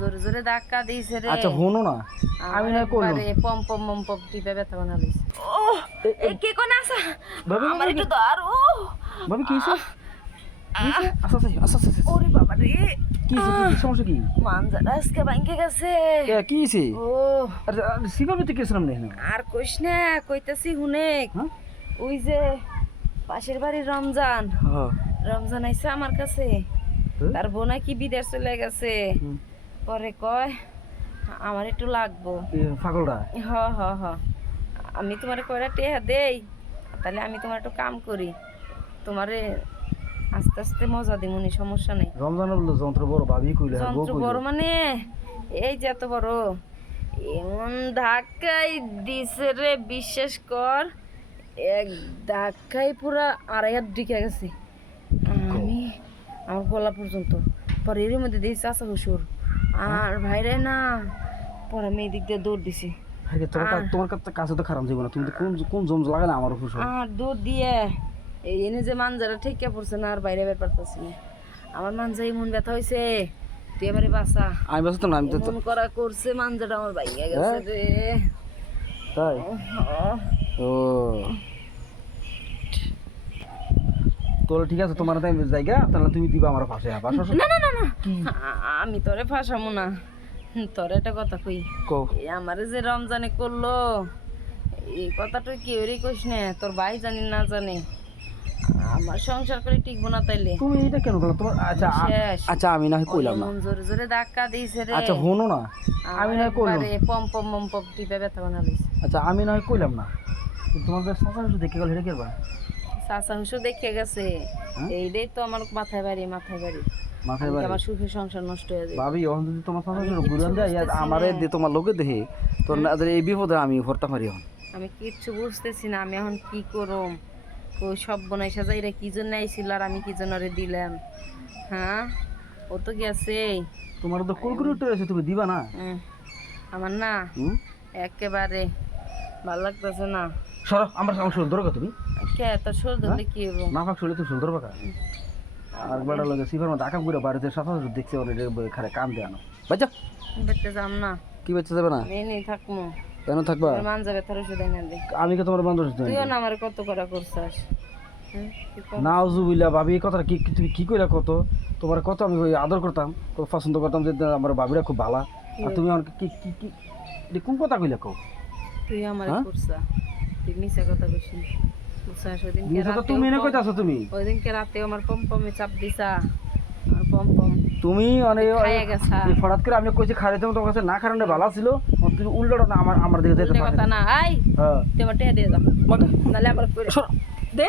জোরে জোরে ধাক্কা দিয়েছে রে। আচ্ছা হনো না, আমি না কইলো আরে পম পম পম পম টিপে ব্যথা বানালিস। ও এই কে কোন আসা ভাবি আমার একটু ধর। ও ভাবি কি হইছে? আচ্ছা আচ্ছা আচ্ছা ওরে বাবা রে, কি হইছে? কি সমস্যা কি? মানজাটা আজকে ভাঙ্গে গেছে। কি হইছে? ও আরে সিভাবে তো গেছিলাম না এখানে। আর কইস না, কইতাছি হুনে। হ্যাঁ ওই যে পাশের বাড়ির রমজান, হ্যাঁ রমজান আইছে আমার কাছে, তার বোন কি বিদেশ চলে গেছে। পরে কয় আমার একটু লাগবো। পাগলটা হ হ হ আমি তোমার কয়টা টেহা দেই, তাহলে আমি তোমার একটু কাম করি, তোমারে আস্তে আস্তে মজা দিমুনি, সমস্যা নেই। রমজান বললো যন্ত্র বড়, ভাবি কইলে আর বউ যন্ত্র বড় মানে এই যে এত বড়, এমন ধাক্কাই দিছে রে, বিশ্বাস কর এক ধাক্কায় পুরা 2.5 হাত ঢুকে গেছে আমি, আমার গলা পর্যন্ত। পরে এর মধ্যে দিয়েছি চাচা শ্বশুর আর ভাইরে না, পরে আমি এদিক দিয়ে দৌড় দিছি। তোমার কাছে তো খারাপ যাবো না, তুমি তো কোন কোন জম লাগে না আমার উপর সব। আর দৌড় দিয়ে এই এনে যে মানজারা ঠিককে পড়ছে না, আর বাইরে বের পারতেছি না। আমার মানজা এমন ব্যথা হয়েছে, তুই এবারে বাসা। আমি বাসা না, আমি তো এমন করা করছে মানজাটা আমার ভাইয়া গেছে রে। তাই ও তোর ঠিক আছে, তোমার তাই জায়গা, তাহলে তুমি দিবা আমার পাশে। না না না না আমি তোরে ফাঁসামো না, তোর একটা কথা কই। কও এই আমারে যে রমজানে করলো, এই কথাটা কেউ রে কইস না, তোর ভাই জানি না জানে, আমার সংসার করে টিকবো না তাইলে। তুমি এটা কেন করলা তোমার? আচ্ছা শেষ। আচ্ছা আমি না হয় কইলাম না। এমন জোরে জোরে ধাক্কা দিয়েছে রে। আচ্ছা হনো না, আমি না হয় কইলাম। আরে পম পম পম পম টিপে ব্যথা বানালিস। আচ্ছা আমি না হয় কইলাম না, তোমাদের সংসার শুধু দেখে গেল, হেরে কেবা চাচা হুসু দেখে গেছে, এইটাই তো আমার মাথায় বাড়ি মাথায় বাড়ি। মাথায় বাড়ি আমার সুখের সংসার নষ্ট হয়ে যায়। ভাবি এখন যদি তোমার সংসার বুঝান দেয় আমারে দিয়ে তোমার লোকে দেখে তোর এই বিপদে আমি ভরতে পারি। এখন আমি কিচ্ছু বুঝতেছি না, আমি এখন কি করম। ওই সব বোনাই সাজাইরা কি জন্য আইছিল আর আমি কি জন্য রে দিলাম। হ্যাঁ ও তো গেছে, তোমার তো কুলকুরি উঠে রয়েছে, তুমি দিবা না? আমার না একেবারে ভালো লাগতেছে না। সরো আমার শরীর ধরো তুমি। কে তোর শরীর ধরলে কি হবো? মাফাক শরীরে তুমি শরীর ধরবা কা? আর বড় লাগে সিফার মধ্যে আকাম করে বাড়িতে সাথে দেখছে ওরে খারে কাম দে আনো বাচ্চা। বেঁচে যাম না। কি বেঁচে যাবে না? নেই থাকবো। কেন থাকবা? মান যাবে তার ওষুধ এনে দে। আমি কি তোমার বান্ধব? তুইও না আমার কত করা করছাস। নাউজুবিল্লাহ ভাবি, এই কথাটা কি তুমি কি কইরা কত? তোমার কত আমি আদর করতাম, কত পছন্দ করতাম, যে আমার ভাবিরা খুব ভালো, আর তুমি আমার কি কি কি এটা কোন কথা কইলা কও? তুই আমার করছা, তুই মিছা কথা কইছিস। বুঝছাস ওই দিন তুমি এনে কইতাছো তুমি? ওই দিনকে রাতে আমার পমপমে চাপ দিছা, আর পমপম তুমি মানে খাইয়া গেছা। হঠাৎ করে আমি কইছি খাইতে তোমার কাছে না খারানে ভালো ছিল, তুমি উল্টোটা না আমার দিকে যেতে কথা না। আই হ্যাঁ তুই আমার টেহা দিয়ে যা, নাহলে আমার দে।